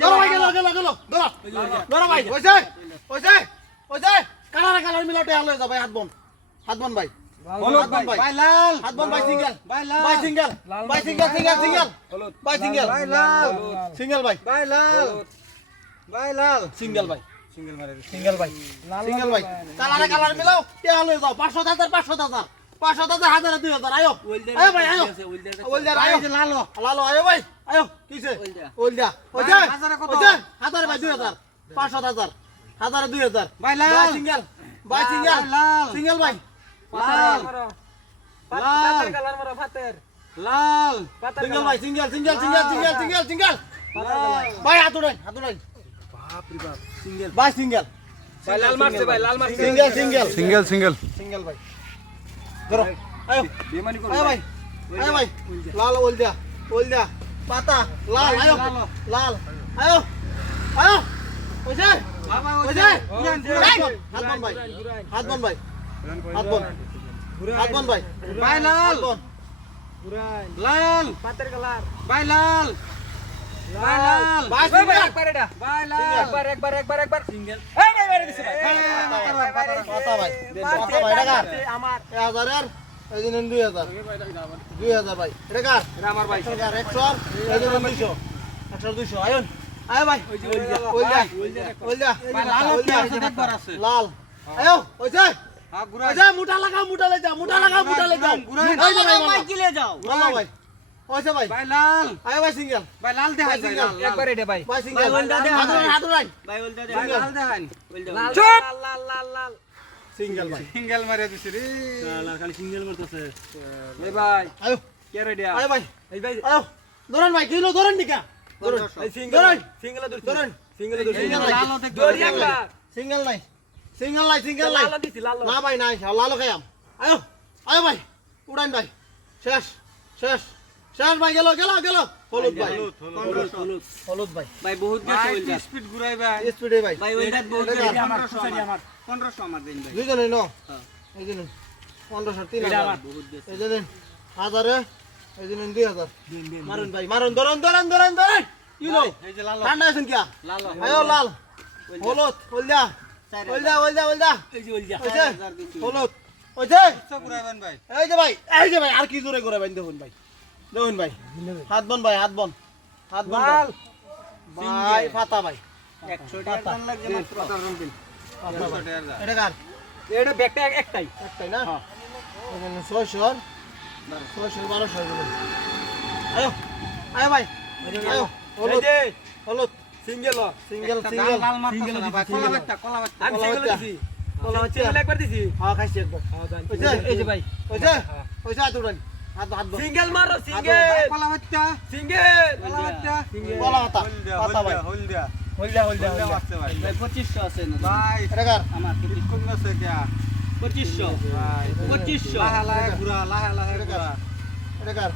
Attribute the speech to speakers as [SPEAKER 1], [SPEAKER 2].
[SPEAKER 1] ধরো ভাই গেল গেল গেল ধরো। ধরো ভাই। ওইছে ওইছে ওইছে কালারে কালার মিলাটে আলো যা ভাই হাত বন। হাত বন ভাই। ভাই।
[SPEAKER 2] ভাই। লাল।
[SPEAKER 1] হাত বন ভাই সিঙ্গেল
[SPEAKER 2] ভাই লাল।
[SPEAKER 1] ভাই সিঙ্গেল ভাই সিঙ্গেল সিঙ্গেল সিঙ্গেল ভাই সিঙ্গেল
[SPEAKER 2] ভাই লাল।
[SPEAKER 1] সিঙ্গেল ভাই।
[SPEAKER 2] ভাই লাল। ভাই লাল।
[SPEAKER 1] সিঙ্গেল ভাই।
[SPEAKER 2] সিঙ্গেল
[SPEAKER 1] ভাই। সিঙ্গেল ভাই। কালারে কালার মিলাও তে আলো যাও। 500 হাজার 500 হাজার 500 হাজার হাজার 2000 আয়ো। আয়ো ভাই আয়ো। ওলদার
[SPEAKER 2] ভাই
[SPEAKER 1] আয়ো।
[SPEAKER 2] লাল
[SPEAKER 1] লালো। আয়ো ভাই। আয়ো কিছে
[SPEAKER 3] ওলদা।
[SPEAKER 1] ওইছে
[SPEAKER 2] ভাই, হাজারে কত?
[SPEAKER 1] ওইছে হাজারে ভাই 2000 500 হাজার। হাজারে 2000
[SPEAKER 2] ভাই লাল।
[SPEAKER 1] ভাই সিঙ্গেল। ভাই সিঙ্গেল।
[SPEAKER 2] লাল।
[SPEAKER 1] সিঙ্গেল ভাই।
[SPEAKER 2] লাল। লাল।
[SPEAKER 3] কালার মারো ফাতের
[SPEAKER 2] লাল।
[SPEAKER 1] সিঙ্গেল ভাই single single single single single single. ভাই হাত উড়াই হাত উড়াই
[SPEAKER 2] বাপ রে বাপ সিঙ্গেল।
[SPEAKER 1] ভাই সিঙ্গেল।
[SPEAKER 3] ভাই লাল মারছে ভাই লাল মারছে।
[SPEAKER 1] Single single.
[SPEAKER 4] Single single.
[SPEAKER 1] Single ভাই। ধরো। আয়ো।
[SPEAKER 2] বেমানি করো।
[SPEAKER 1] আয়ো ভাই আয়ো ভাই। লাল ওলদা ওলদা পাতা লাল আয়ো। লাল আয়ো। আয়ো। ওইছে
[SPEAKER 2] বাবা পুরান
[SPEAKER 1] হাত বন ভাই হাত বন ভাই হাত বন। হাত বন ভাই।
[SPEAKER 2] ভাই লাল। লাল।
[SPEAKER 3] ফাতের কালার।
[SPEAKER 2] ভাই লাল। ভাই লাল।
[SPEAKER 1] ভাই
[SPEAKER 3] একবার এটা।
[SPEAKER 2] ভাই লাল।
[SPEAKER 3] একবার একবার একবার একবার। সিঙ্গেল। মেরে দিছে ভাই।
[SPEAKER 1] পাতা ভাই পাতা ভাই এটা কার?
[SPEAKER 3] আমার।
[SPEAKER 1] এই দিন ভাই। এটা কার?
[SPEAKER 2] আমার ভাই।
[SPEAKER 1] এই দিন আয়ন। আয় ভাই।
[SPEAKER 2] লাল কি আছে দেখবার আছে।
[SPEAKER 1] লাল। আয়ো ওইছে
[SPEAKER 2] হ্যাঁ গুড়া
[SPEAKER 1] ওইছে মুঠা লাগাও মুঠা লে যাও মুঠা লাগাও। মুঠা লে যাও এই ভাই। ওইছে ভাই।
[SPEAKER 2] ভাই লাল।
[SPEAKER 1] আয় ভাই সিঙ্গেল।
[SPEAKER 2] ভাই লাল দেখাই ভাই লাল
[SPEAKER 3] একবার এটা ভাই।
[SPEAKER 1] ভাই সিঙ্গেল।
[SPEAKER 3] ভাই,
[SPEAKER 2] লাল দেখাই
[SPEAKER 3] চুপ। লাল লাল লাল
[SPEAKER 1] সিঙ্গেল ভাই।
[SPEAKER 2] সিঙ্গেল মারে দিছি রে।
[SPEAKER 3] লাল খালি সিঙ্গেল মারতেছে। এই ভাই
[SPEAKER 1] আয়ো।
[SPEAKER 3] কে রেডি
[SPEAKER 1] আয় ভাই।
[SPEAKER 3] এই ভাই
[SPEAKER 1] আয়ো। ধরেন ভাই কিলো ধরেন নিকা। ধরেন।
[SPEAKER 3] এই সিঙ্গেল
[SPEAKER 1] ধরেন।
[SPEAKER 3] সিঙ্গেল
[SPEAKER 1] ধরেন।
[SPEAKER 3] সিঙ্গেল
[SPEAKER 2] এই
[SPEAKER 3] ধরছি।
[SPEAKER 2] যে লালও দেখতে
[SPEAKER 3] দড়ি
[SPEAKER 2] পাচ্ছি।
[SPEAKER 3] একটা।
[SPEAKER 1] সিঙ্গেল নাই। সিঙ্গেল নাই সিঙ্গেল নাই।
[SPEAKER 3] লাল দিছি লাল
[SPEAKER 1] না ভাই নাই লালো খাইয়াম। আয়ো। আয়ো ভাই। উড়ান ভাই। শেষ। শেষ। শেষ ভাই গেল গেল গেল। হলুদ ভাই।
[SPEAKER 3] হলুদ হলুদ।
[SPEAKER 1] হলুদ ভাই।
[SPEAKER 3] ভাই বহুত গেছে
[SPEAKER 2] ভাই
[SPEAKER 3] ওলদা
[SPEAKER 2] স্পিড ঘুরাই ভাই।
[SPEAKER 1] স্পিডে ভাই।
[SPEAKER 3] ভাই ওলদা বহুত গেছে।
[SPEAKER 1] আমার,
[SPEAKER 3] সুসারি আমার।
[SPEAKER 2] 1500 আমার দেন ভাই।
[SPEAKER 1] দুইজনে ন?
[SPEAKER 3] হ্যাঁ।
[SPEAKER 1] এই জন্য পনেরোশো তিন
[SPEAKER 3] এটা
[SPEAKER 1] হাজার।
[SPEAKER 3] বহুত গেছে।
[SPEAKER 1] এই হাজারে এই জন্য দুই হাজার। মারুন ভাই মারুন ধরেন ধরেন ধরেন ধরেন। কি লো
[SPEAKER 2] এই যে লাল।
[SPEAKER 1] ঠান্ডা আছেন কিয়া?
[SPEAKER 3] লাল।
[SPEAKER 1] আয়ো লাল। হলুদ হলদা হলদা হলদা হলদা
[SPEAKER 3] এই যে
[SPEAKER 1] হলুদ ওইছে
[SPEAKER 2] সব ঘুরাইবেন ভাই।
[SPEAKER 1] এই যে ভাই এই যে ভাই আর কি জোরে করে ভাই দেখুন ভাই। দেখুন ভাই হাত বন ভাই হাত বন হাত বন। ভাই। ফাতা ভাই।
[SPEAKER 3] 100 টাকা দাম লাগছে মাত্র।
[SPEAKER 1] ফাতা ভাই। এটা
[SPEAKER 3] ব্যাগটা একটাই।
[SPEAKER 1] একটাই না? এখানে ছয়শো। ছয়শো বারোশো আয়ো আয়ো ভাই। আয়ো হলুদ। হলুদ।
[SPEAKER 3] সিঙ্গেল।
[SPEAKER 1] Single single.
[SPEAKER 2] কলা বাচ্চা কলা বাচ্চা
[SPEAKER 3] আমি সিঙ্গেল দিছি।
[SPEAKER 1] কলা বাচ্চা।
[SPEAKER 3] একবার দিছি।
[SPEAKER 1] হ্যাঁ খাইছি একবার। ওইছে?
[SPEAKER 3] এই যে ভাই।
[SPEAKER 1] ওইছে ওইছে হাত উড়ান হাত
[SPEAKER 3] সিঙ্গেল মারো
[SPEAKER 2] ভাই,
[SPEAKER 3] সিঙ্গেল।
[SPEAKER 2] কলা বাচ্চা।
[SPEAKER 3] সিঙ্গেল।
[SPEAKER 2] কলা বাচ্চা।
[SPEAKER 1] পাতা পাতা ভাই।
[SPEAKER 2] হলদিয়া।
[SPEAKER 3] হলদা হলদা
[SPEAKER 2] হলদিয়া মারছে ভাই।
[SPEAKER 3] ভাই 2500 আছে না?
[SPEAKER 2] ভাই।
[SPEAKER 1] এটা কার?
[SPEAKER 3] আমার
[SPEAKER 2] কোন আছে কিয়া
[SPEAKER 3] 2500
[SPEAKER 2] ভাই।
[SPEAKER 3] 2500
[SPEAKER 2] লাহে লাহে ঘুরা লাহে লাহে ঘুরা।
[SPEAKER 1] এটা কার?